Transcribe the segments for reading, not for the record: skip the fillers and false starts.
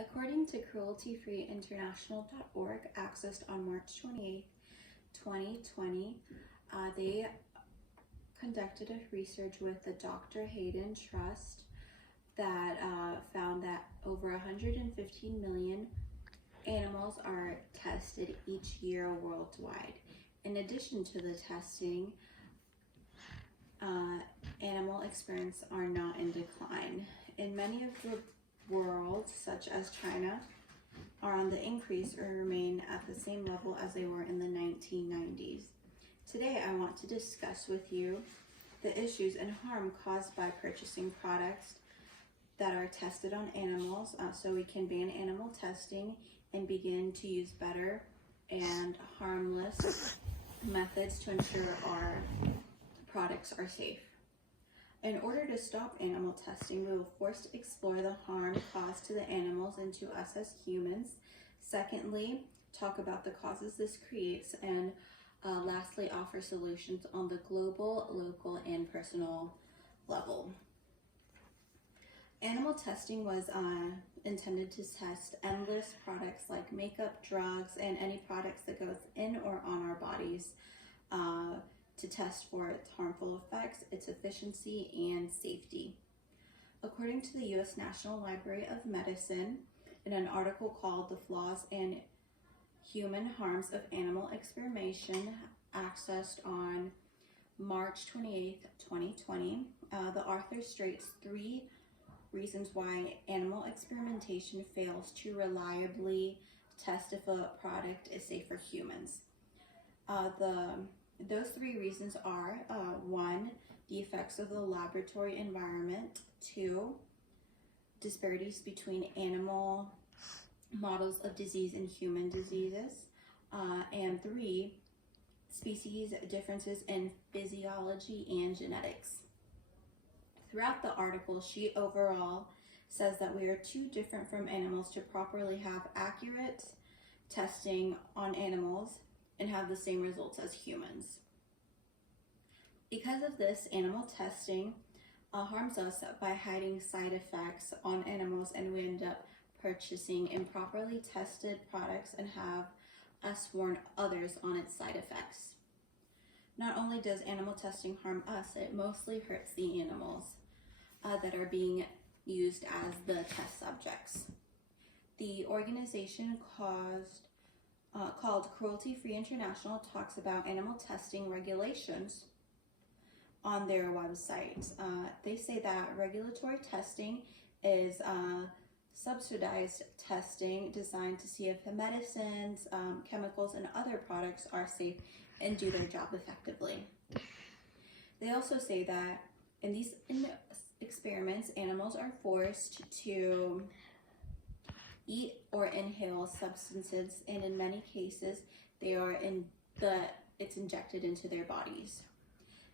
According to crueltyfreeinternational.org, accessed on March 28, 2020, they conducted a research with the Dr. Hayden Trust that found that over 115 million animals are tested each year worldwide. In addition to the testing, animal experiments are not in decline. In many of the worlds, such as China, are on the increase or remain at the same level as they were in the 1990s. Today, I want to discuss with you the issues and harm caused by purchasing products that are tested on animals, so we can ban animal testing and begin to use better and harmless methods to ensure our products are safe. In order to stop animal testing, we will first explore the harm caused to the animals and to us as humans. Secondly, talk about the causes this creates, and lastly, offer solutions on the global, local, and personal level. Animal testing was intended to test endless products like makeup, drugs, and any products that goes in or on our bodies to test for its harmful effects, its efficiency, and safety. According to the U.S. National Library of Medicine, in an article called The Flaws and Human Harms of Animal Experimentation, accessed on March 28, 2020, the author states 3 reasons why animal experimentation fails to reliably test if a product is safe for humans. Those 3 reasons are 1, the effects of the laboratory environment; 2, disparities between animal models of disease and human diseases; and 3, species differences in physiology and genetics. Throughout the article, she overall says that we are too different from animals to properly have accurate testing on animals and have the same results as humans. Because of this, animal testing harms us by hiding side effects on animals, and we end up purchasing improperly tested products and have us warn others on its side effects. Not only does animal testing harm us, it mostly hurts the animals that are being used as the test subjects. The organization called Cruelty Free International talks about animal testing regulations on their website. They say that regulatory testing is subsidized testing designed to see if the medicines, chemicals, and other products are safe and do their job effectively. They also say that in these experiments, animals are forced to eat or inhale substances, and in many cases, it's injected into their bodies.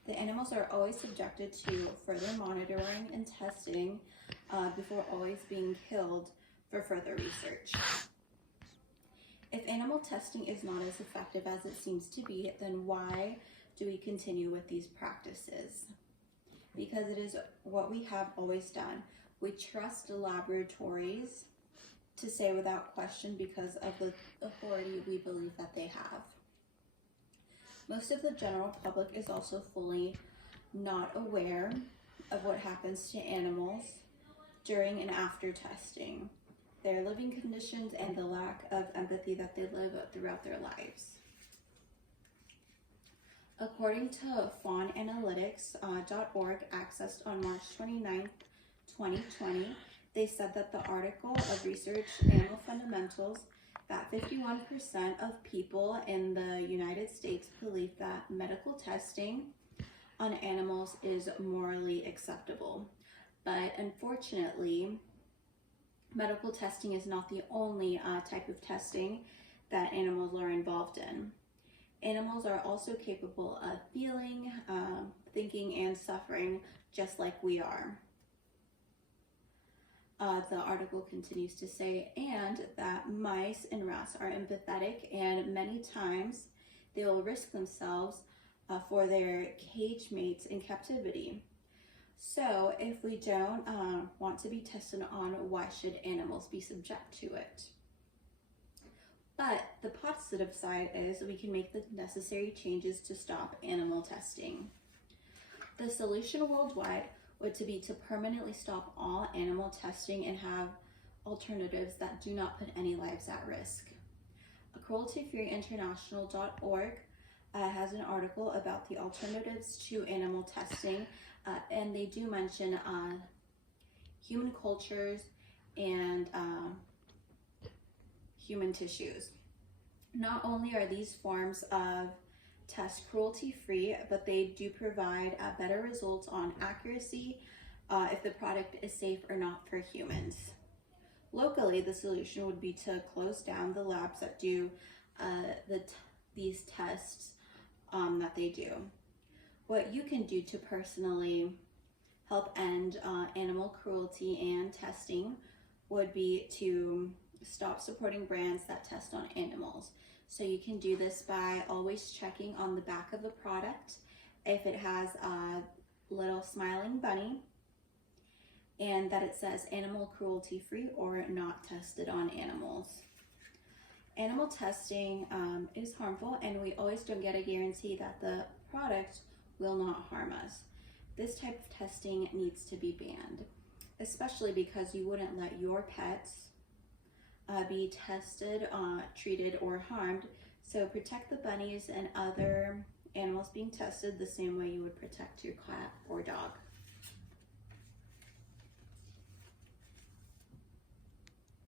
The animals are always subjected to further monitoring and testing before always being killed for further research. If animal testing is not as effective as it seems to be, then why do we continue with these practices? Because it is what we have always done. We trust laboratories to say without question because of the authority we believe that they have. Most of the general public is also fully not aware of what happens to animals during and after testing, their living conditions, and the lack of empathy that they live throughout their lives. According to fawnanalytics.org, accessed on March 29, 2020, they said that the article of research Animal Fundamentals that 51% of people in the United States believe that medical testing on animals is morally acceptable. But unfortunately, medical testing is not the only type of testing that animals are involved in. Animals are also capable of feeling, thinking, and suffering just like we are. The article continues to say, and that mice and rats are empathetic, and many times they will risk themselves for their cage mates in captivity. So if we don't want to be tested on, why should animals be subject to it? But the positive side is we can make the necessary changes to stop animal testing. The solution worldwide would be to permanently stop all animal testing and have alternatives that do not put any lives at risk. CrueltyFreeInternational.org has an article about the alternatives to animal testing, and they do mention human cultures and human tissues. Not only are these forms of test cruelty-free, but they do provide better results on accuracy if the product is safe or not for humans. Locally, the solution would be to close down the labs that do these tests that they do. What you can do to personally help end animal cruelty and testing would be to stop supporting brands that test on animals. So you can do this by always checking on the back of the product if it has a little smiling bunny and that it says animal cruelty free or not tested on animals. Animal testing is harmful, and we always don't get a guarantee that the product will not harm us. This type of testing needs to be banned, especially because you wouldn't let your pets be tested, treated, or harmed. So protect the bunnies and other animals being tested the same way you would protect your cat or dog.